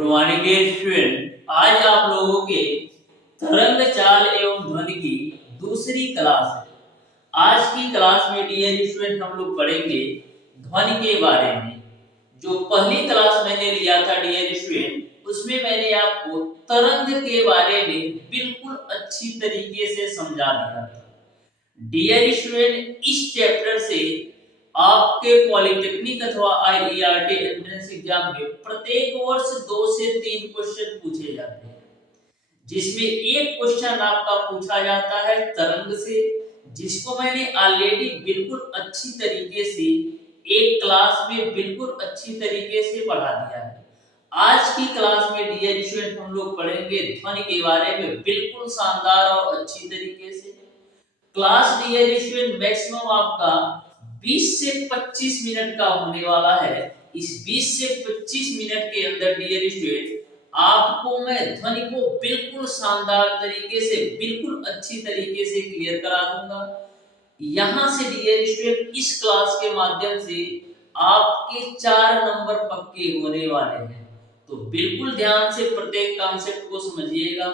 Good morning dear student. आज आप लोगों के तरंग चाल एवं ध्वनि की दूसरी क्लास है। आज की क्लास में डियर स्टूडेंट हम लोग पढ़ेंगे ध्वनि के बारे में। जो पहली क्लास मैंने लिया था डियर स्टूडेंट, उसमें मैंने आपको तरंग के बारे में बिल्कुल अच्छी तरीके से समझा दिया था। डियर स्टूडेंट, इस चैप्टर से आपके पॉलिटेक्निक अथवा आईईआरटी एंट्रेंस एग्जाम में प्रत्येक वर्ष 2 से 3 क्वेश्चन पूछे जाते हैं, जिसमें एक क्वेश्चन आपका पूछा जाता है तरंग से, जिसको मैंने ऑलरेडी बिल्कुल अच्छी तरीके से एक क्लास में बिल्कुल अच्छी तरीके से पढ़ा दिया है। आज की क्लास में डियर स्टूडेंट हम लोग पढ़ेंगे ध्वनि के बारे में बिल्कुल शानदार और अच्छी तरीके से। क्लास डियर स्टूडेंट मैक्सिमम आपका 20 से 25 मिनट का होने वाला है। इस 20 से 25 मिनट के अंदर डियर स्टूडेंट आपको मैं ध्वनि को बिल्कुल शानदार तरीके से बिल्कुल अच्छी तरीके से क्लियर करा दूंगा। यहां से डियर स्टूडेंट इस क्लास के माध्यम से आपके 4 नंबर पक्के होने वाले हैं, तो बिल्कुल ध्यान से प्रत्येक कॉन्सेप्ट को समझिएगा।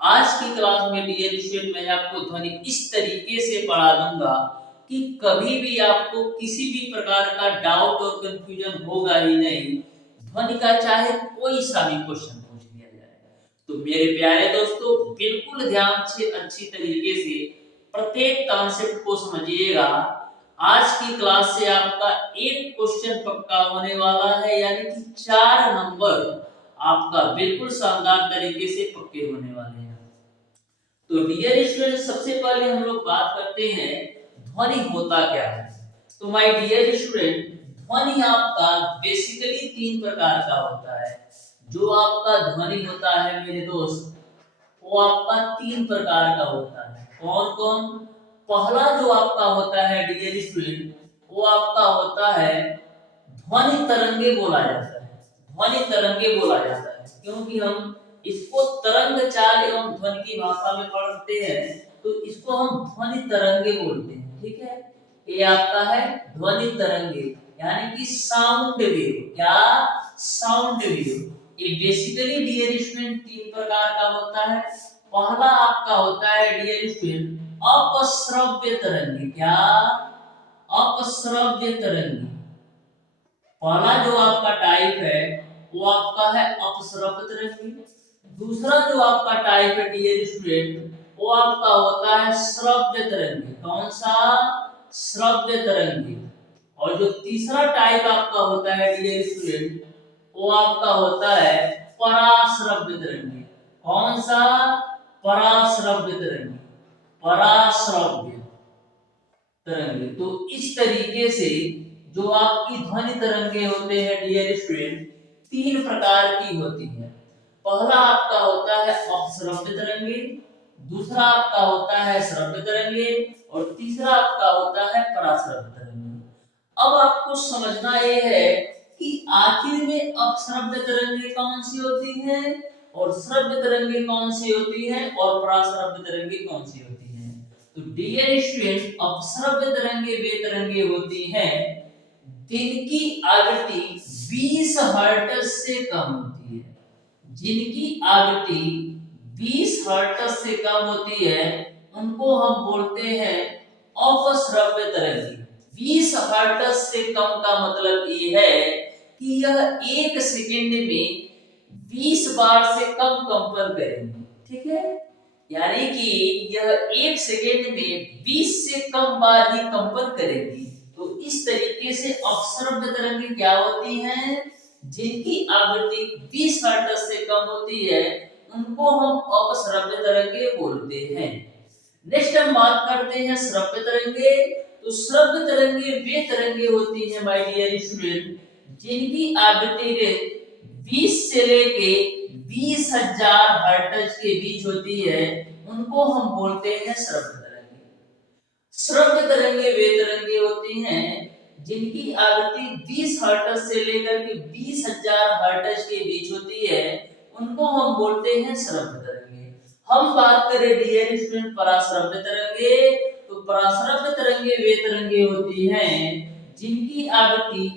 आज की क्लास में डियर स्टूडेंट मैं आपको ध्वनि इस तरीके से पढ़ा दूंगा कि कभी भी आपको किसी भी प्रकार का डाउट और कंफ्यूजन होगा ही नहीं। ध्वनि का चाहे कोई सा भी क्वेश्चन पूछ लिया जाए, तो मेरे प्यारे दोस्तों बिल्कुल ध्यान से अच्छी तरीके से प्रत्येक कॉन्सेप्ट को समझिएगा। आज की क्लास से आपका एक क्वेश्चन पक्का होने वाला है, यानी कि 4 नंबर आपका बिल्कुल शानदार तरीके से पक्के होने वाले हैं। तो डियर स्टूडेंट, सबसे पहले हम लोग बात करते हैं ध्वनि होता क्या है। तो माय डियर स्टूडेंट, ध्वनि आपका बेसिकली 3 प्रकार का होता है। जो आपका ध्वनि होता है मेरे दोस्त, वो आपका 3 प्रकार का होता है। कौन कौन? पहला जो आपका होता है डियर स्टूडेंट, वो आपका होता है ध्वनि तरंगे बोला जाता है। ध्वनि तरंगे बोला जाता है क्योंकि हम इसको तरंग चाल एवं ध्वनि की भाषा में पढ़ते हैं, तो इसको हम ध्वनि तरंगे बोलते हैं। ठीक है, ये आपका है ध्वनि तरंगे, यानी कि साउंड वेव। क्या? Sound wave. ये बेसिकली डियर स्टूडेंट 3 प्रकार का होता है। पहला आपका होता है डियर स्टूडेंट अपश्रव्य तरंगे। क्या? अपश्रव्य तरंगे। पहला जो आपका टाइप है वो आपका है अपश्रव्य तरंगे। दूसरा जो आपका टाइप है डियर स्टूडेंट, वो आपका होता है श्रव्य तरंगे। कौन सा? श्रव्य तरंगे। और जो तीसरा टाइप आपका होता है डियर स्टूडेंट, वो आपका होता है पराश्रव्य तरंगे। कौन सा? पराश्रव्य तरंगे। पराश्रव्य तरंगे। तो इस तरीके से जो आपकी ध्वनि तरंगे होते हैं डियर स्टूडेंट, 3 प्रकार की होती है। पहला आपका होता है अपश्रव्य तरंगे, दूसरा आपका होता है श्रव्य तरंगे, और तीसरा आपका होता है पराश्रव्य तरंगे। अब आपको समझना ये है कि आखिर में अपश्रव्य तरंगे कौन सी होती हैं और श्रव्य तरंगे कौन सी होती हैं और पराश्रव्य तरंगे कौन सी होती हैं। तो डियर स्टूडेंट, अपश्रव्य तरंगे वे तरंगे होती हैं जिनकी आवृत्ति 20 हर्ट्ज से कम होती है। जिनकी आवृत्ति 20 हर्ट्ज से कम होती है उनको हम बोलते हैं अपश्रव्य तरंगे। 20 हर्ट्ज से कम का मतलब ये है कि यह 1 सेकंड में 20 बार से कम कंपन करेंगे। ठीक है, यानी कि यह 1 सेकंड में 20 से कम बार ही कंपन करेगी। तो इस तरीके से अपश्रव्य तरंगे क्या होती हैं? जिनकी आवृत्ति 20 हर्ट्ज से कम होती है उनको हम अपश्रव्य तरंगे बोलते हैं। नेक्स्ट हम बात करते हैं श्रव्य तरंगे। तो श्रव्य तरंगे वे तरंगे होती हैं माय डियर स्टूडेंट जिनकी आवृत्ति 20 से लेके 20,000 हर्ट्ज के बीच होती है, उनको हम बोलते हैं श्रव्य तरंगे। श्रव्य तरंगे वे तरंगे होती हैं जिनकी आवृत्ति 20 हर्ट्ज से लेकर के 20,000 हर्ट्ज के बीच होती है, उनको हम बोलते हैं श्रव्य तरंगे। हम बात करें डियर स्टूडेंट पराश्रव्य तरंगे, तो पराश्रव्य तरंगे वे तरंगे होती हैं जिनकी आवृत्ति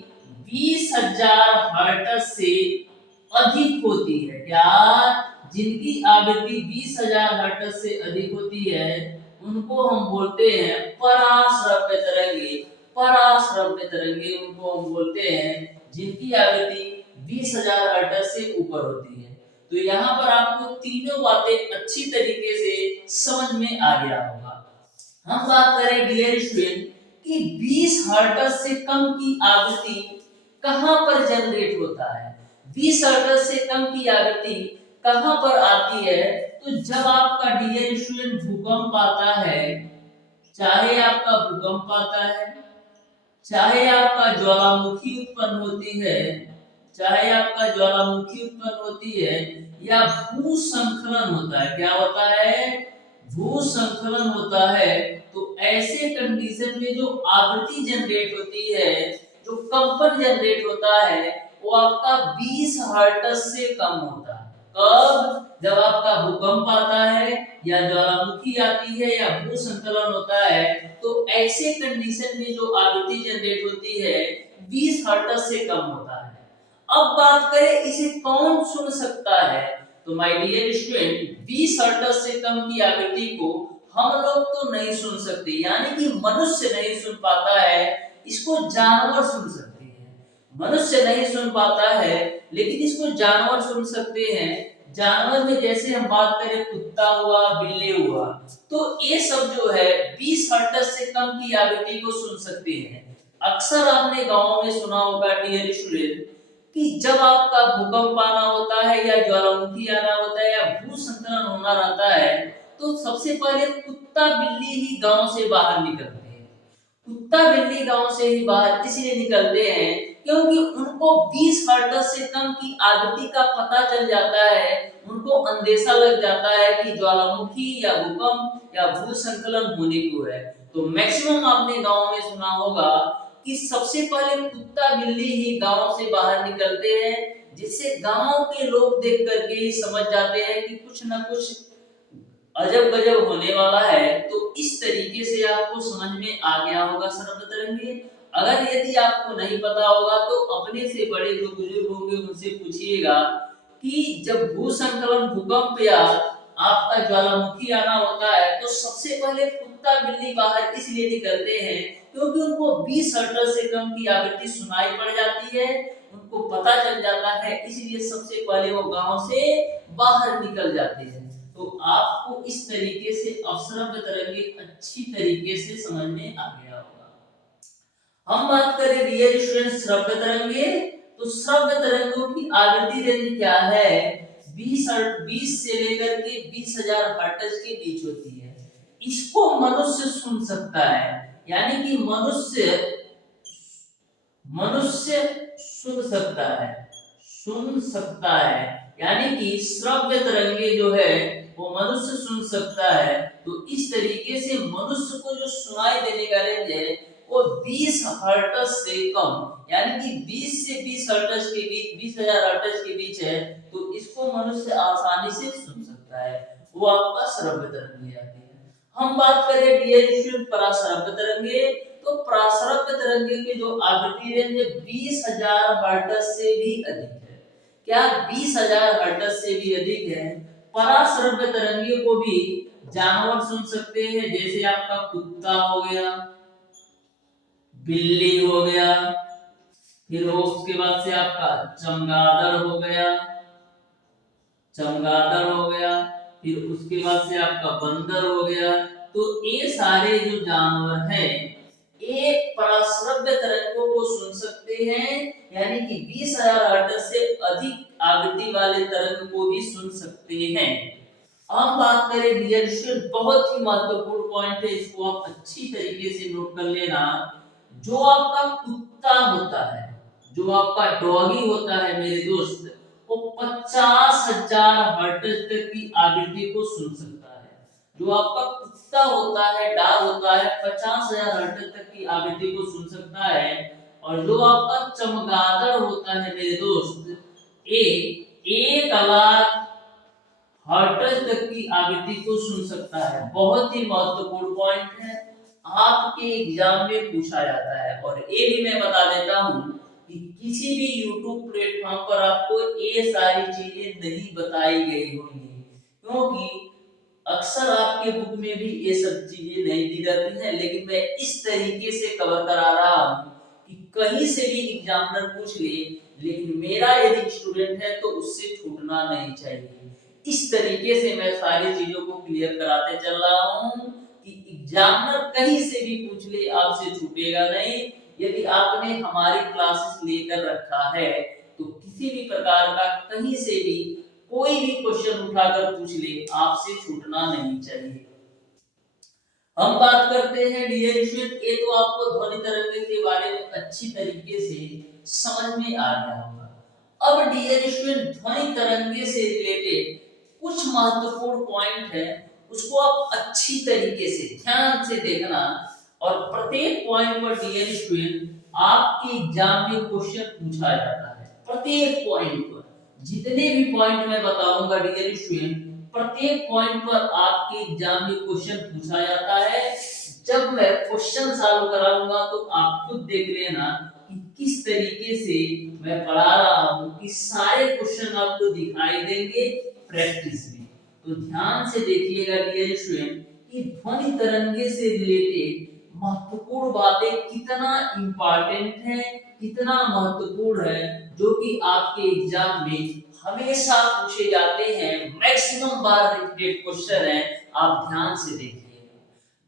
20,000 हर्ट्ज से अधिक होती है। क्या? जिनकी आवृत्ति 20,000 हर्ट्ज से अधिक होती है उनको हम बोलते हैं पराश्रव्य तरंगे। पराश्रव्य तरंगे उनको हम बोलते हैं जिनकी आवृत्ति 20,000 हर्ट्ज से ऊपर होती है। तो यहाँ पर आपको तीनों बातें अच्छी तरीके से समझ में आ गया होगा। हम बात करें डियर स्टूडेंट कि 20 हर्ट्ज से कम की आवृत्ति कहां पर जनरेट होता है। 20 हर्ट्ज से कम की आवृत्ति कहां पर आती है? तो जब आपका डियर स्टूडेंट भूकंप आता है, चाहे आपका भूकंप आता है, चाहे आपका ज्वालामुखी उत्पन्न होती है, चाहे आपका ज्वालामुखी उत्पन्न होती है, या भूस्खलन होता है। क्या होता है? भूस्खलन होता है। तो ऐसे कंडीशन में जो आवृत्ति जनरेट होती है, जो कंपन जनरेट होता है, वो आपका 20 हर्ट्ज से कम होता है। कब? जब आपका भूकंप आता है या ज्वालामुखी आती है या भूस्खलन होता है, तो ऐसे कंडीशन में जो आवृत्ति जनरेट होती है 20 हर्ट्ज से कम होता है। अब बात करें इसे कौन सुन सकता है, तो माय डियर स्टूडेंट 20 हर्ट्ज से कम की आवृत्ति को हम लोग तो नहीं सुन सकते, यानी कि मनुष्य नहीं सुन पाता है, इसको जानवर सुन सकते हैं। मनुष्य नहीं सुन पाता है लेकिन इसको जानवर सुन सकते हैं। जानवर में जैसे हम बात करें कुत्ता हुआ, बिल्ली हुआ, तो ये सब जो है 20 हर्ट्ज से कम की आवृत्ति को सुन सकते हैं। अक्सर आपने गांव में सुना होगा डियर स्टूडेंट कि जब आपका भूकंप आना होता है या ज्वालामुखी आना होता है या भूस्खलन होना रहता है, तो सबसे पहले कुत्ता बिल्ली ही गांव से बाहर निकलते हैं। कुत्ता बिल्ली गांव से ही बाहर इसलिए निकलते हैं क्योंकि उनको 20 हर्ट्ज से कम की आवृत्ति का पता चल जाता है, उनको अंदेशा लग जाता है कि ज्वालामुखी या भूकंप या भूस्खलन होने को है। तो मैक्सिमम आपने गांव में सुना होगा कि सबसे पहले कुत्ता बिल्ली ही गांव से बाहर निकलते हैं, जिससे गांव के लोग देख करके ही समझ जाते हैं कि कुछ ना कुछ अजब गजब होने वाला है। तो इस तरीके से आपको समझ में आ गया होगा सर्वतरंगी। अगर यदि आपको नहीं पता होगा तो अपने से बड़े जो बुजुर्ग होंगे उनसे पूछिएगा कि जब भूस्खलन, भूकंप या आपका ज्वालामुखी आना होता है तो सबसे पहले कुत्ता बिल्ली बाहर इसलिए निकलते हैं क्योंकि उनको 20 हर्ट्ज से कम की आवृत्ति सुनाई पड़ जाती है, उनको पता चल जाता है, इसलिए सबसे पहले वो गांव से बाहर निकल जाते हैं। तो आपको इस तरीके से अवश्रव्य तरंगे अच्छी तरीके से समझ में आ गया होगा। हम बात करें डियर स्टूडेंट श्रव्य तरंगे, तो श्रव्य तरंगों की आवृत्ति रेंज क्या है? 20 से लेकर के 20,000 हर्ट्ज के बीच होती है। इसको मनुष्य सुन सकता है, यानी कि मनुष्य सुन सकता है, यानी कि श्रव्य तरंगे जो है वो मनुष्य सुन सकता है। तो इस तरीके से मनुष्य को जो सुनाई देने का रेंज है वो 20 हर्ट्ज से कम, यानी कि 20 से 20 हर्ट्ज के बीच, 20,000 हर्ट्ज के बीच है, तो इसको मनुष्य आसानी से सुन सकता है, वो आपका श्रव्य तरंगे आती है। हम बात करें डियर स्टूडेंट पराश्रव्य तरंगे, तो पराश्रव्य तरंगे की जो आवृत्ति रेंज है 20,000 हर्ट्ज से भी अधिक है। क्या? 20,000 हर्ट्ज से भी अधिक है। पराश्रव्य तरंगे को भी जानवर सुन सकते हैं, जैसे आपका कुत्ता हो गया, बिल्ली हो गया, फिर उसके बाद से आपका चमगादड़ हो गया, फिर उसके बाद से आपका बंदर हो गया। तो ये सारे जो जानवर हैं ये पराश्रव्य तरंगों को सुन सकते हैं, यानी कि 20,000 हर्ट्ज से अधिक आवृत्ति वाले तरंग को भी सुन सकते हैं। अब बात करें डियर स्टूडेंट, बहुत ही महत्वपूर्ण पॉइंट है, इसको आप अच्छी तरीके से नोट कर लेना। जो आपका कुत्ता होता है, जो आपका डॉगी होता है मेरे दोस्त, वो 50,000 हर्ट्ज तक की आवृत्ति को सुन सकता है। जो आपका कुत्ता होता है, डॉग होता है, 50,000 हर्ट्ज तक की आवृत्ति को सुन सकता है। और जो आपका चमगादड़ होता है मेरे दोस्त, 1,00,000 हर्ट्ज तक की आवृत्ति को सुन सकता है। बहुत ही महत्वपूर्ण पॉइंट है, आपके एग्जाम में पूछा जाता है। और ये भी मैं बता देता हूं कि किसी भी YouTube प्लेटफॉर्म पर आपको ये सारी चीजें नहीं बताई गई होंगी, क्योंकि अक्सर आपके बुक में भी ये सब चीजें नहीं दी जाती हैं, लेकिन मैं इस तरीके से कवर करा रहा हूँ कि कहीं से भी एग्जामिनर पूछ ले, लेकिन मेरा यदि स्टूडेंट है तो उससे छूटना नहीं चाहिए। इस तरीके से मैं सारी चीजों को क्लियर कराते चल रहा हूँ कि एग्जामिनर कहीं से भी पूछ ले आपसे छूटेगा नहीं। यदि आपने हमारी क्लासेस लेकर रखा है तो किसी भी प्रकार का कहीं से भी कोई भी क्वेश्चन उठाकर पूछ ले, आपसे छूटना नहीं चाहिए। हम बात करते हैं डियर स्टूडेंट, ये तो आपको ध्वनि तरंग के बारे में अच्छी तरीके से समझ में आ गया होगा। अब डियर स्टूडेंट, ध्वनि तरंगे से रिलेटेड कुछ महत्वपूर्ण पॉइंट है, उसको आप अच्छी तरीके से ध्यान से देखना, और प्रत्येक पॉइंट पर डियर स्टूडेंट आपके एग्जाम में क्वेश्चन पूछा जाता है। प्रत्येक पॉइंट पर जितने भी पॉइंट मैं बताऊंगा डियर स्टूडेंट, प्रत्येक पॉइंट पर आपके एग्जाम में क्वेश्चन पूछा जाता है। जब मैं क्वेश्चन सॉल्व कराऊंगा तो आप खुद देख लेना कि किस तरीके से मैं पढ़ा रहा हूं, कि सारे क्वेश्चन आपको दिखाई देंगे प्रैक्टिस में। तो ध्यान से देखिएगा डियर स्टूडेंट कि ध्वनि तरंगे से रिलेटेड महत्वपूर्ण बातें कितना इंपॉर्टेंट है, कितना महत्वपूर्ण है, जो कि आपके एग्जाम में हमेशा पूछे जाते हैं, मैक्सिमम बार रिपीटेड क्वेश्चन है। आप ध्यान से देखिए,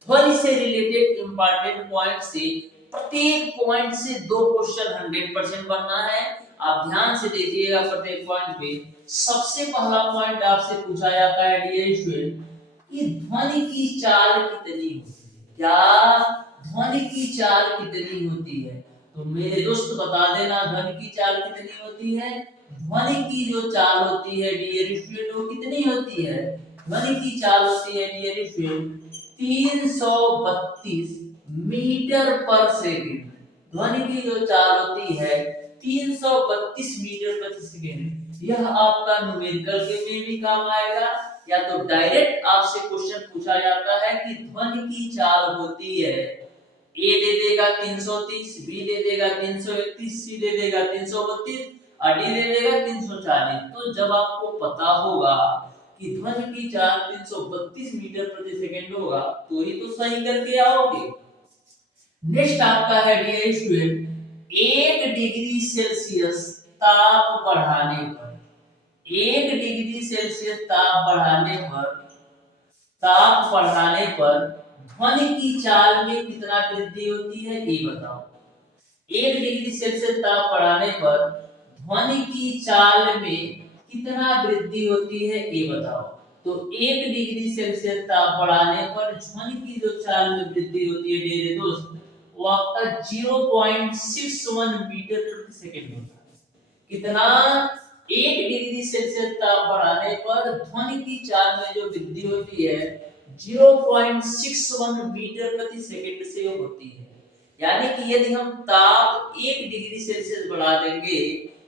ध्वनि से रिलेटेड इंपॉर्टेंट पॉइंट से प्रत्येक पॉइंट से दो क्वेश्चन 100% बनना है। आप ध्यान से देखिएगा प्रत्येक पॉइंट पे। सबसे पहला पॉइंट आपसे पूछा जाता है डियर स्टूडेंट कि ध्वनि की चाल कितनी होती है। क्या ध्वनि की चाल कितनी होती है? तो मेरे दोस्त बता देना, ध्वनि की चाल कितनी होती है? ध्वनि की जो चाल होती है डियर स्टूडेंट, वो कितनी होती है? ध्वनि की चाल होती है डियर स्टूडेंट 332 मीटर पर सेकंड। ध्वनि की जो चाल होती है 332 मीटर प्रति सेकंड। यह आपका न्यूमेरिकल के में भी काम आएगा, या तो डायरेक्ट आपसे क्वेश्चन पूछा जाता है कि ध्वनि की चाल होती है, ए दे देगा 330, बी दे देगा 331, सी दे देगा 332 और डी दे देगा 340। तो जब आपको पता होगा कि ध्वनि की चाल 332 मीटर प्रति सेकंड होगा, तो ही तो सही करके आओगे। नेक्स्ट आपका है डियर स्टूडेंट, 1 डिग्री सेल्सियस ताप बढ़ाने पर, 1 डिग्री सेल्सियस ताप बढ़ाने पर ध्वनि की चाल में कितना वृद्धि होती है, ये बताओ। 1 डिग्री सेल्सियस ताप बढ़ाने पर ध्वनि की चाल में कितना वृद्धि होती है, ये बताओ। तो 1 डिग्री सेल्सियस ताप बढ़ाने पर ध्वनि की जो चाल में वृद्धि होती है मेरे दोस्त, वो आपका 0.61 मीटर प्रति सेकंड होता है। कितना? 1 डिग्री सेल्सियस ताप बढ़ाने पर ध्वनि की चाल में जो वृद्धि होती है 0.61 मीटर प्रति सेकंड से होती है। यानी कि यदि हम ताप 1 डिग्री सेल्सियस बढ़ा देंगे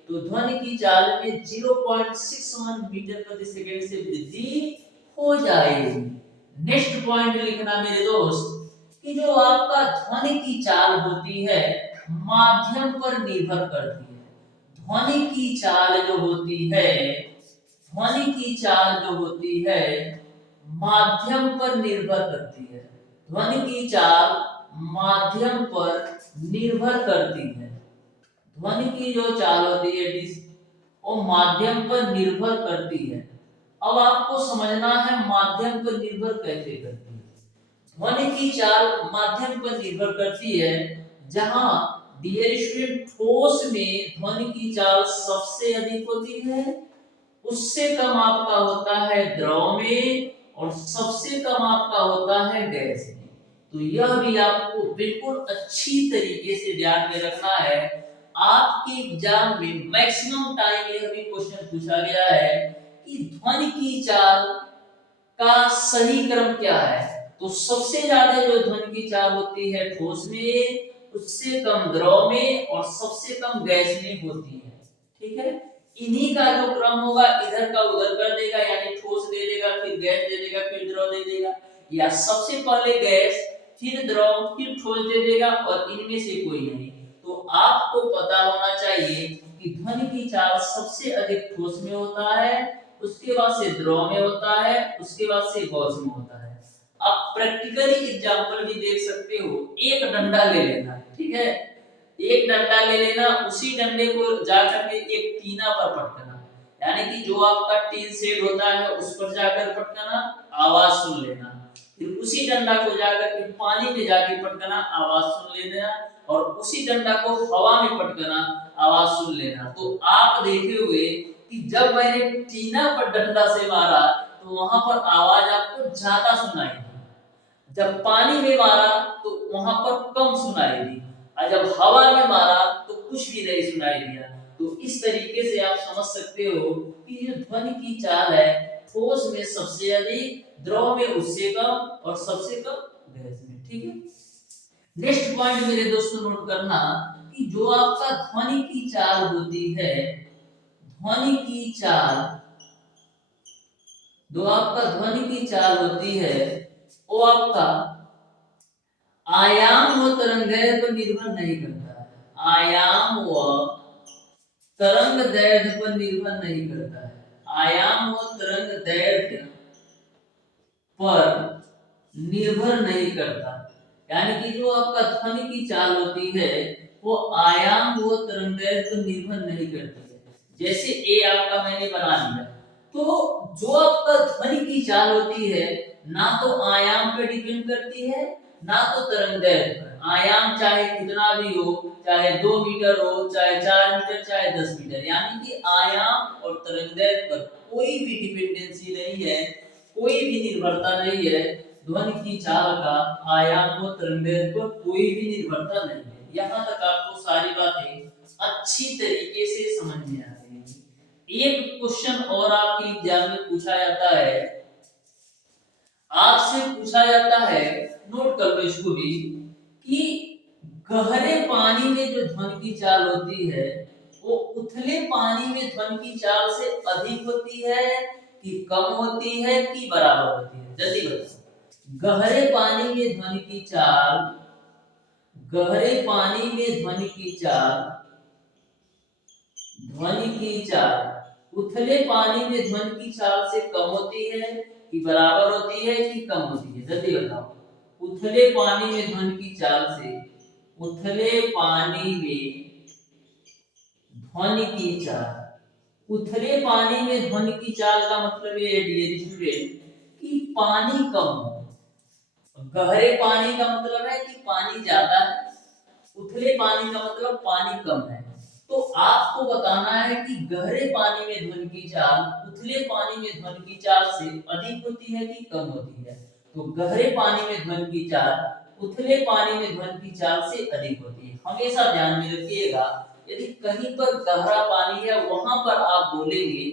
तो ध्वनि की चाल में 0.61 मीटर प्रति सेकंड से वृद्धि हो जाएगी। नेक्स्ट पॉइंट लिखना मेरे दोस्त कि जो आपका ध्वनि की चाल होती है माध्यम पर निर्भर करती है। ध्वनि की चाल जो होती है, ध्वनि की चाल जो होती है माध्यम पर निर्भर करती है। ध्वनि की चाल माध्यम पर निर्भर करती है। ध्वनि की जो चाल होती है वो माध्यम पर निर्भर करती है। अब आपको समझना है माध्यम पर निर्भर कैसे करती है। ध्वनि की चाल माध्यम पर निर्भर करती है जहां डियर स्टूडेंट ठोस में ध्वनि की चाल सबसे अधिक होती है, उससे कम आपका होता है द्रव में, और सबसे कम आपका होता है गैस में। तो यह भी आपको बिल्कुल अच्छी तरीके से ध्यान में रखना है। आपके एग्जाम में मैक्सिमम टाइम यह भी क्वेश्चन पूछा गया है कि ध्वनि की चाल का सही क्रम क्या है। तो सबसे ज्यादा जो ध्वनि की चाल होती है ठोस में, उससे कम द्रव में, और सबसे कम गैस में होती है। ठीक है, इन्हीं का जो क्रम होगा इधर का उधर कर देगा, यानी ठोस दे देगा, फिर गैस दे देगा, फिर द्रव दे देगा, या सबसे पहले गैस, फिर द्रव, फिर ठोस दे देगा, और इनमें से कोई नहीं। तो आपको पता होना चाहिए कि ध्वनि की चाल सबसे अधिक ठोस में होता है, उसके बाद से द्रव में होता है, उसके बाद से गॉस में होता है। आप प्रैक्टिकली एग्जांपल भी देख सकते हो। एक डंडा ले लेना, ठीक है, एक डंडा ले लेना, उसी डंडे को जाकर के एक टीना पर पटकना, यानी कि जो आपका टीन शेड होता है उस पर जाकर पटकना, आवाज सुन लेना। फिर उसी डंडा को जाकर के पानी में जाके पटकना, आवाज सुन लेना, और उसी डंडा को हवा में पटकना, आवाज सुन लेना। तो आप देखे हुए कि जब मैंने टीना पर डंडा से मारा तो वहां पर आवाज आपको ज्यादा सुनाई दी, जब पानी में मारा तो वहां पर कम सुनाई दी, और जब हवा में मारा तो कुछ भी नहीं सुनाई दिया। तो इस तरीके से आप समझ सकते हो कि ये ध्वनि की चाल है, ठोस में सबसे अधिक, द्रव में उससे कम, और सबसे कम गैस में। ठीक है, नेक्स्ट पॉइंट मेरे दोस्तों नोट करना कि जो आपका ध्वनि की चाल होती है, ध्वनि की चाल, जो आपका ध्वनि की चाल होती है वो आपका आयाम व तरंगदैर्घ्य पर निर्भर नहीं करता है। आयाम व तरंगदैर्घ्य पर निर्भर नहीं करता है। आयाम व तरंगदैर्घ्य पर निर्भर नहीं करता, यानी कि जो आपका ध्वनि की चाल होती है वो आयाम व तरंगदैर्घ्य पर निर्भर नहीं करती है। जैसे ए आपका मैंने बना लिया, तो जो आपका ध्वनि की चाल होती है ना तो आयाम पे डिपेंड करती है ना तो तरंगदैर्घ्य पर। आयाम चाहे कितना भी हो, चाहे 2 मीटर हो, चाहे 4 मीटर, चाहे 10 मीटर, यानी कि आयाम और तरंगदैर्घ्य पर कोई भी डिपेंडेंसी नहीं है, कोई भी निर्भरता नहीं है। ध्वनि की चाल का आयाम व तरंगदैर्घ्य पर कोई भी निर्भरता नहीं है। यहाँ तक आपको सारी बातें अच्छी तरीके से समझ में आ गई। एक क्वेश्चन और आपके एग्जाम में पूछा जाता है, आपसे पूछा जाता है, नोट कर लो इसको भी, कि गहरे पानी में जो ध्वनि की चाल होती है वो उथले पानी में ध्वनि की चाल से अधिक होती है कि कम होती है कि बराबर होती है? जल्दी बताओ। गहरे पानी में ध्वनि की चाल, गहरे पानी में ध्वनि की चाल, ध्वनि की चाल उथले पानी में ध्वनि की चाल से कम होती है कि बराबर होती है कि कम होती है? जल्दी बताओ। उथले पानी में ध्वनि की चाल से, उथले पानी में ध्वनि की चाल, उथले पानी में ध्वनि की चाल का मतलब ये है डियर स्टूडेंट कि पानी कम हो। गहरे पानी का मतलब है कि पानी ज्यादा है, उथले पानी का मतलब पानी कम है। तो आपको बताना है कि गहरे पानी में ध्वनि की चाल उथले पानी में ध्वनि की चाल से अधिक होती है कि कम होती है? तो गहरे पानी में ध्वनि की चाल उथले पानी में ध्वनि की चाल से अधिक होती है। हमेशा ध्यान में रखिएगा, यदि कहीं पर गहरा पानी है वहां पर आप बोलेंगे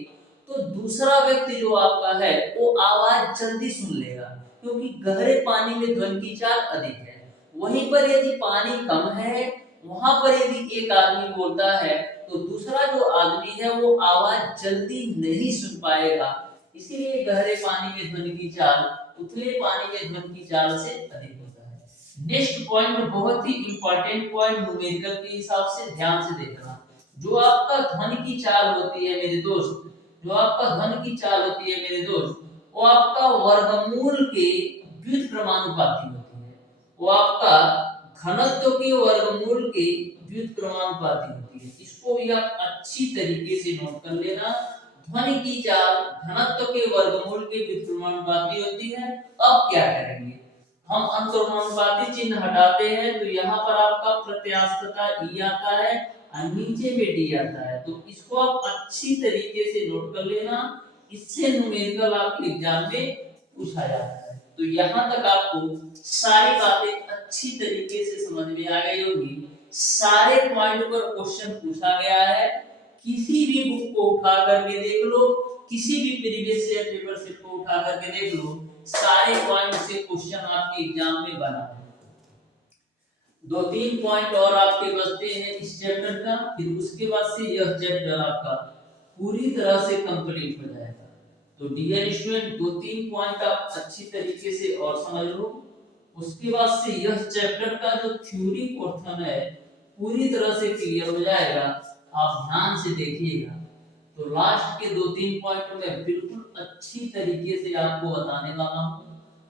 तो दूसरा व्यक्ति जो आपका है वो आवाज जल्दी सुन लेगा, क्योंकि गहरे पानी में ध्वनि की चाल अधिक है। वहीं पर यदि पानी कम है, वहां पर यदि एक आदमी बोलता है तो दूसरा जो आदमी है वो आवाज जल्दी नहीं सुन पाएगा। इसीलिए गहरे पानी में ध्वनि की चाल उथले पानी में ध्वनि की चाल से अधिक होता है। नेक्स्ट पॉइंट बहुत ही इंपॉर्टेंट पॉइंट, न्यूमेरिकल के हिसाब से ध्यान से देखना। जो आपका ध्वनि की चाल होती है मेरे दोस्त, जो आपका ध्वनि की चाल होती है मेरे दोस्त, वो आपका वर्गमूल के व्युत्क्रमानुपाती होती है। वो आपका घनत्व के वर्गमूल के व्युत्क्रमानुपाती होती है। इसको भी आप अच्छी तरीके से नोट कर लेना। ध्वनि की चाल घनत्व के वर्गमूल के व्युत्क्रमानुपाती होती है। अब क्या करेंगे, हम अनुक्रमानुपाती चिन्ह हटाते हैं तो यहाँ पर आपका प्रत्यास्थता ई आता है और नीचे में डी आता है। तो इसको आप अच्छी तरीके से नोट कर लेना, इससे न्यूमेरिकल आपके एग्जाम में पूछा जाता है। तो यहाँ तक आपको सारी बातें अच्छी तरीके से समझ में आ गई होगी। सारे पॉइंट पर क्वेश्चन पूछा गया है, किसी भी बुक को उठा करके देख लो, किसी भी प्रीवियस ईयर पेपर से को उठा करके देख लो, सारे पॉइंट से क्वेश्चन आपके एग्जाम में बना है। 2-3 पॉइंट और आपके बचते हैं इस चैप्टर का, फिर उसके बाद से यह चैप्टर आपका पूरी तरह से कंप्लीट हो जाएगा। तो डियर स्टूडेंट 2-3 पॉइंट आप अच्छी तरीके से और समझ लो, उसके बाद से यह चैप्टर का जो थ्योरी पोर्शन है पूरी तरह से क्लियर हो जाएगा। आप ध्यान से देखिएगा। तो लास्ट के 2-3 पॉइंट में बिल्कुल अच्छी तरीके से आपको बताने वाला हूँ,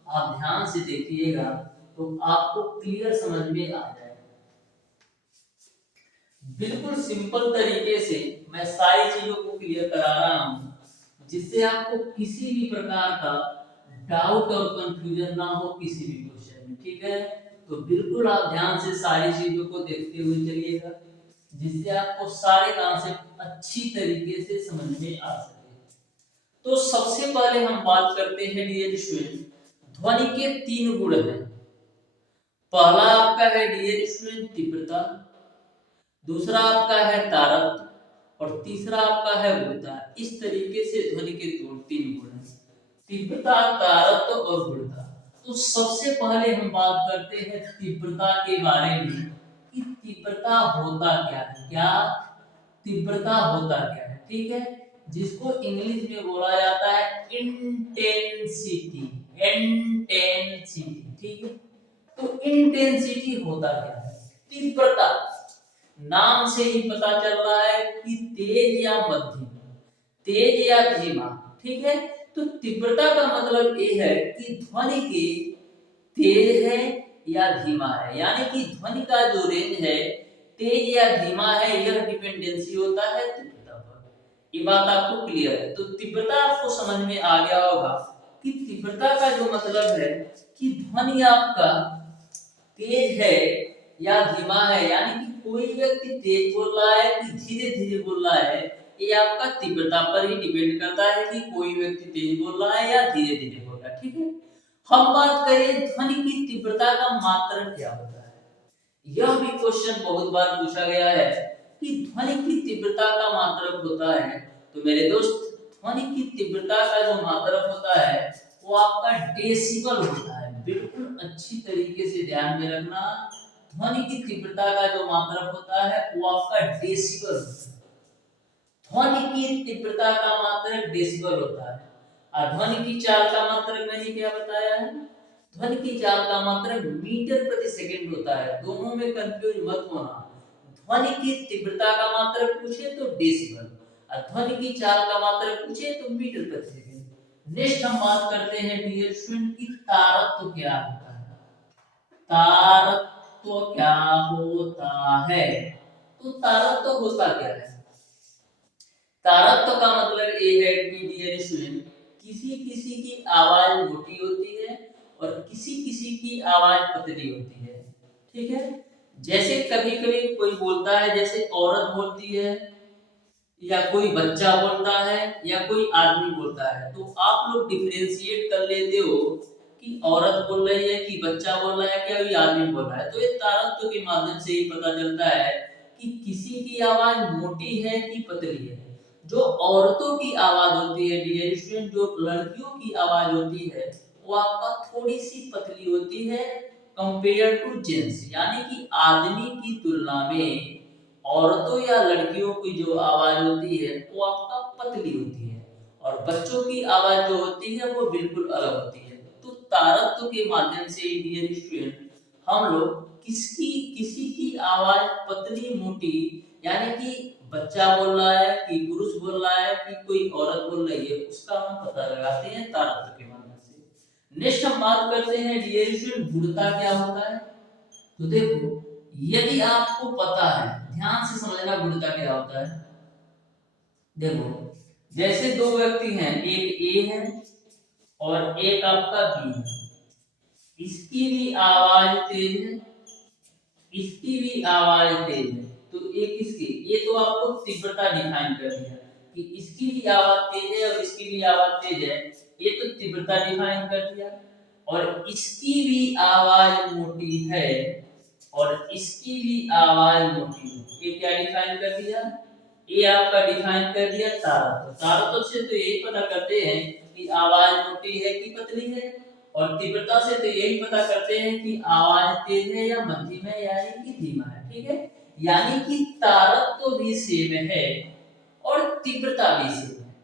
आप ध्यान से देखिएगा तो आपको क्लियर समझ में आ जाएगा। बिल्कुल सिंपल तरीके से मैं सारी चीजों को क्लियर करा रहा हूँ, जिससे आपको किसी भी प्रकार का डाउट और कंफ्यूजन ना हो किसी भी क्वेश्चन में। ठीक है, तो बिल्कुल आप ध्यान से सारी चीजों को देखते हुए चलिएगा, जिससे आपको सारे कॉन्सेप्ट अच्छी तरीके से समझ में आ सके। तो सबसे पहले हम बात करते हैं डियर स्टूडेंट, ध्वनि के 3 गुण हैं। पहला आपका है डियर स्टूडेंट तीव्रता, दूसरा आपका है तारक और तीसरा आपका है गुणता। इस तरीके से ध्वनि के 3 गुण हैं, तीव्रता, तारक और गुणता। तो सबसे पहले हम बात करते हैं तीव्रता के बारे में कि तीव्रता होता क्या है। क्या तीव्रता होता क्या है? ठीक है, जिसको इंग्लिश में बोला जाता है इंटेंसिटी। इंटेंसिटी, ठीक है। तो इंटेंसिटी होता क्या है? तीव्रता नाम से ही पता चल रहा है कि तेज या मध्यम, तेज या धीमा। ठीक है, तो तीव्रता का मतलब ये है कि ध्वनि के तेज है या धीमा है, यानी कि ध्वनि का जो रेंज है तेज या धीमा है, यह डिपेंडेंसी होता है तीव्रता पर। ये बात आपको क्लियर है? तो तीव्रता आपको समझ में आ गया होगा कि तीव्रता का जो मतलब है कि ध्वनि आपका तेज है या धीमा है, यानी कि कोई व्यक्ति तेज बोल रहा है कि धीरे धीरे बोल रहा है, ये आपका तीव्रता पर ही डिपेंड करता है कि कोई व्यक्ति तेज बोल रहा है या धीरे धीरे बोल रहा है। ठीक है, हम बात करें ध्वनि की तीव्रता का मात्रक क्या होता है। यह भी क्वेश्चन बहुत बार पूछा गया है कि ध्वनि की तीव्रता का मात्रक होता है। तो मेरे दोस्त, ध्वनि की तीव्रता का जो मात्रक होता है वो आपका डेसिबल होता है। बिल्कुल अच्छी तरीके से ध्यान में रखना, ध्वनि की तीव्रता का जो मात्रक होता है वो आपका डेसिबल होता है। ध्वनि की तीव्रता का मात्रक डेसिबल होता है। और ध्वनि की चाल का मात्रक मैंने क्या बताया है? ध्वनि की चाल का मात्रक मीटर प्रति सेकंड होता है। दोनों में कंफ्यूज मत होना। ध्वनि की तीव्रता का मात्रक पूछे तो डेसिबल, और ध्वनि की चाल का मात्रक पूछे तो मीटर प्रति सेकंड। नेक्स्ट हम बात करते हैं डियर स्टूडेंट की तारत्व क्या होता है। तारत्व क्या होता है? तो तारत्व होता क्या है? तारत्व का मतलब ये है कि डियर स्टूडेंट, किसी किसी की आवाज मोटी होती है और किसी किसी की आवाज पतली होती है। ठीक है, जैसे कभी कभी कोई बोलता है, जैसे औरत बोलती है या कोई बच्चा बोलता है या कोई आदमी बोलता है, तो आप लोग डिफरेंशिएट कर लेते हो कि औरत बोल रही है कि बच्चा बोल रहा है, क्या कोई आदमी बोल रहा है। तो ये तारत्व के माध्यम से ही पता चलता है कि किसी की आवाज मोटी है कि पतली है। जो औरतों की आवाज होती है डियर स्टूडेंट, जो लड़कियों की आवाज होती है, वो आपका थोड़ी सी पतली होती है कंपेयर टू जेंट्स, यानी कि आदमी की तुलना में औरतों या लड़कियों की जो आवाज होती है वो आपका पतली होती है, और बच्चों की आवाज जो होती है वो बिल्कुल अलग होती है। तो तारत्व के माध्यम से डियर स्टूडेंट हम लोग किसकी किसी की आवाज पतली मोटी, यानी कि बच्चा बोल रहा है कि पुरुष बोल रहा है कि कोई औरत बोल रही है, उसका हम पता लगाते हैं तारत्व के माध्यम से। नेक्स्ट हम बात करते हैं डियर स्टूडेंट गुणता क्या होता है। तो देखो, यदि आपको पता है, ध्यान से समझना गुणता क्या होता है। देखो, जैसे दो व्यक्ति हैं, एक ए है और एक आपका बी है, इसकी भी आवाज तेज है, इसकी भी आवाज तेज है। तो एक इसकी, ये तो आपको तीव्रता डिफाइन कर दिया कि इसकी भी आवाज तेज है और इसकी भी आवाज तेज है, ये तो तीव्रता डिफाइन कर दिया। और इसकी भी आवाज मोटी है और इसकी भी आवाज मोटी है, ये क्या डिफाइन कर दिया? ये आपका डिफाइन कर दिया तारत्व। तारत्व से तो यही पता करते हैं कि आवाज मोटी है कि पतली है, और तीव्रता से तो यही पता करते हैं कि आवाज तेज है या मध्यम है, यानी कि धीमा है। ठीक है, यानी कि तारत्व भी सेम है और तीव्रता भी सेम है।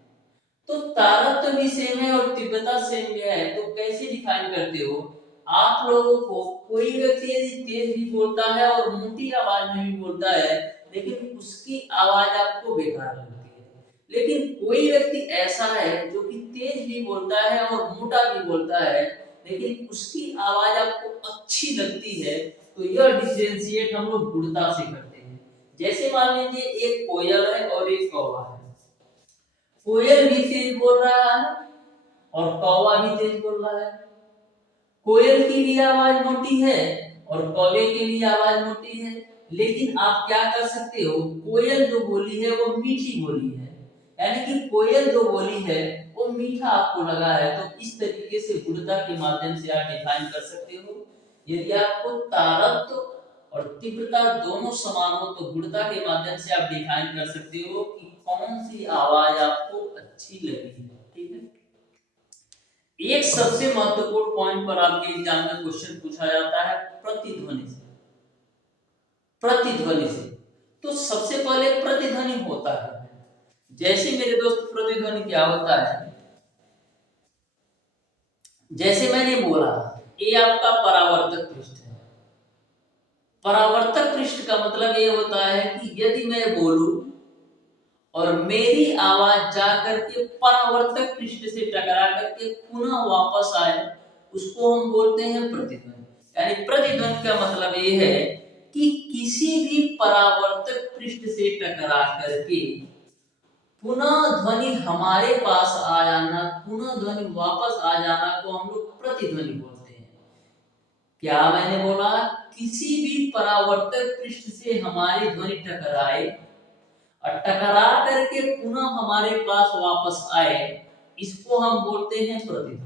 तो तारत्व भी सेम है और तीव्रता सेम है, तो कैसे डिफाइन करते हो आप लोगों को कोई व्यक्ति यदि तेज भी बोलता है और मोटी आवाज में भी बोलता है, लेकिन उसकी आवाज आपको बेकार लगती है। लेकिन कोई व्यक्ति ऐसा है जो कि तेज भी बोलता है और मोटा भी बोलता है, लेकिन उसकी आवाज आपको अच्छी लगती है। तो यह डिफरेंशिएट हम लोग गुणता से करते हैं। जैसे मान लीजिए एक कोयल है और एक कौवा है। कोयल भी तेज बोल रहा है और कौवा भी तेज बोल रहा है। कोयल की भी आवाज मोटी है और कौवे की भी आवाज मोटी है, लेकिन आप क्या कर सकते हो, कोयल जो बोली है वो मीठी बोली है, यानी कि कोयल जो बोली है वो मीठा आपको लगा है। तो इस तरीके से गुणता के माध्यम से आप डिफाइन कर सकते हो। यदि आपको तारत्व और तीव्रता दोनों समान हो तो गुणता के माध्यम से आप डिफाइन कर सकते हो कि कौन सी आवाज आपको अच्छी लगी है। ठीक है। एक सबसे महत्वपूर्ण पॉइंट पर आपके एग्जाम में क्वेश्चन पूछा जाता है प्रतिध्वनि से। प्रतिध्वनि से तो सबसे पहले प्रतिध्वनि होता है, जैसे मेरे दोस्त प्रतिध्वनि क्या होता है, जैसे मैंने बोला ये आपका परावर्तक पृष्ठ है। परावर्तक पृष्ठ का मतलब ये होता है कि यदि मैं बोलूं और मेरी आवाज जाकर के परावर्तक पृष्ठ से टकरा करके पुनः वापस आए, उसको हम बोलते हैं प्रतिध्वनि। यानी प्रतिध्वनि का मतलब ये है कि किसी भी परावर्तक पृष्ठ से टकरा करके पुनः ध्वनि हमारे पास आ जाना, पुनः ध्वनि वापस आ जाना को हम लोग प्रतिध्वनि बोलते हैं। क्या मैंने बोला, किसी भी परावर्तक पृष्ठ से हमारी ध्वनि टकराए और टकरा करके पुनः हमारे पास वापस आए, इसको हम बोलते हैं प्रतिध्वनि।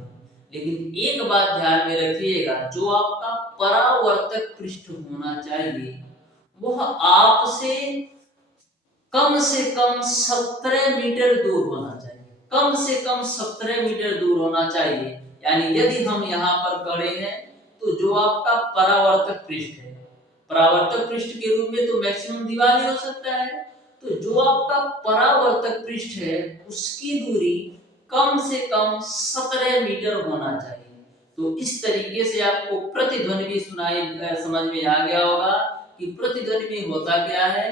लेकिन एक बात ध्यान में रखिएगा, जो आपका परावर्तक पृष्ठ होना चाहिए वह आपसे कम 17 मीटर दूर होना चाहिए। कम से कम 17 मीटर दूर होना चाहिए। यानी यदि हम यहाँ पर खड़े हैं तो जो आपका परावर्तक पृष्ठ है, परावर्तक पृष्ठ के रूप में तो मैक्सिमम दीवार ही हो सकता है, तो जो आपका परावर्तक पृष्ठ है उसकी दूरी कम से कम 17 मीटर होना चाहिए। तो इस तरीके से आपको प्रतिध्वनि भी सुनाई समझ में आ गया होगा कि प्रतिध्वनि में होता क्या है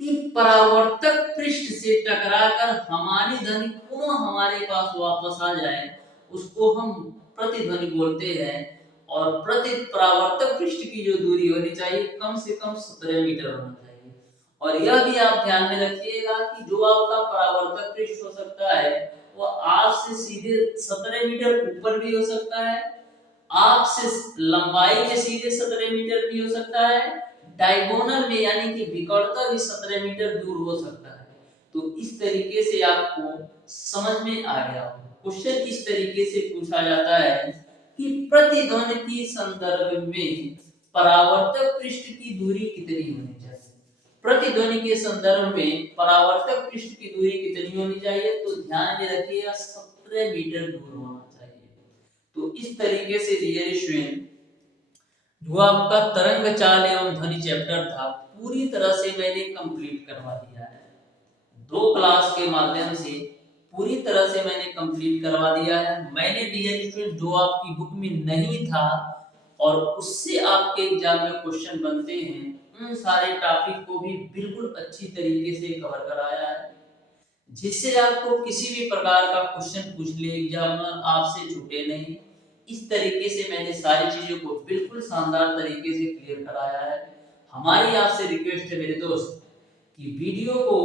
कि परावर्तक पृष्ठ से टकराकर हमारी ध्वनि पुनः हमारे पास वापस आ जाए, उसको हम प्रतिध्वनि बोलते हैं। और प्रति परावर्तक पृष्ठ की जो दूरी होनी चाहिए कम से कम 17 मीटर होना चाहिए। और यह भी आप ध्यान में रखिएगा कि जो आपका परावर्तक पृष्ठ हो सकता है वो आपसे सीधे 17 मीटर ऊपर भी हो सकता है, आपसे लंबाई में सीधे 17 मीटर भी हो सकता है, डायगोनल में यानी कि विकर्णता भी 17 मीटर दूर हो सकता है। तो इस तरीके से आपको समझ में आ गया। क्वेश्चन इस तरीके से पूछा जाता है कि प्रतिध्वनि के संदर्भ में परावर्तक पृष्ठ की दूरी कितनी होनी चाहिए। प्रतिध्वनि के संदर्भ में परावर्तक पृष्ठ की दूरी कितनी होनी चाहिए, तो ध्यान में रखिएगा 17 मीटर दूर होना चाहिए। तो इस तरीके से डियर स्टूडेंट, जो आपका तरंग चाल एवं ध्वनि चैप्टर था पूरी तरह से मैंने कंप्लीट करवा दिया है। 2 क्लास के माध्यम से पूरी तरह से मैंने कंप्लीट करवा दिया है। मैंने डियर स्टूडेंट जो आपकी बुक में नहीं था और उससे आपके एग्जाम में क्वेश्चन बनते हैं, उन सारे टॉपिक को भी बिल्कुल अच्छी तरीके से कवर कराया है, जिससे आपको किसी भी प्रकार का क्वेश्चन पूछ ले एग्जाम में आपसे छूटे नहीं। इस तरीके से मैंने सारी चीजों को बिल्कुल शानदार तरीके से क्लियर कराया है। हमारी आपसे रिक्वेस्ट है मेरे दोस्त कि वीडियो को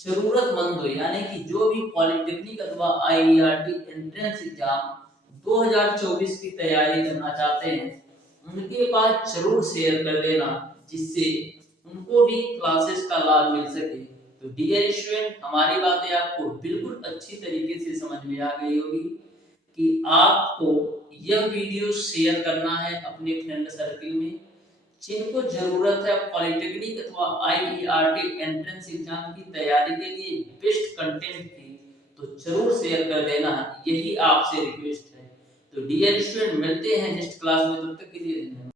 जरूरतमंद हो, यानी कि जो भी पॉलिटेक्निक अथवा आईईआरटी एंट्रेंस एग्जाम 2024 की तैयारी करना चाहते हैं उनके पास जरूर शेयर कर देना, जिससे उनको भी क्लासेस का लाभ मिल सके। तो डियर स्टूडेंट, हमारी बातें आपको बिल्कुल अच्छी तरीके से समझ में आ गई होगी कि आपको यह वीडियो शेयर करना है अपने फ्रेंड सर्कल में, जिनको जरूरत है पॉलिटेक्निक अथवा आईईआरटी एंट्रेंस एग्जाम की तैयारी के लिए बेस्ट कंटेंट की, तो जरूर शेयर कर देना, यही आपसे रिक्वेस्ट है। तो डियर स्टूडेंट, मिलते हैं नेक्स्ट क्लास में, तब तक के लिए धन्यवाद।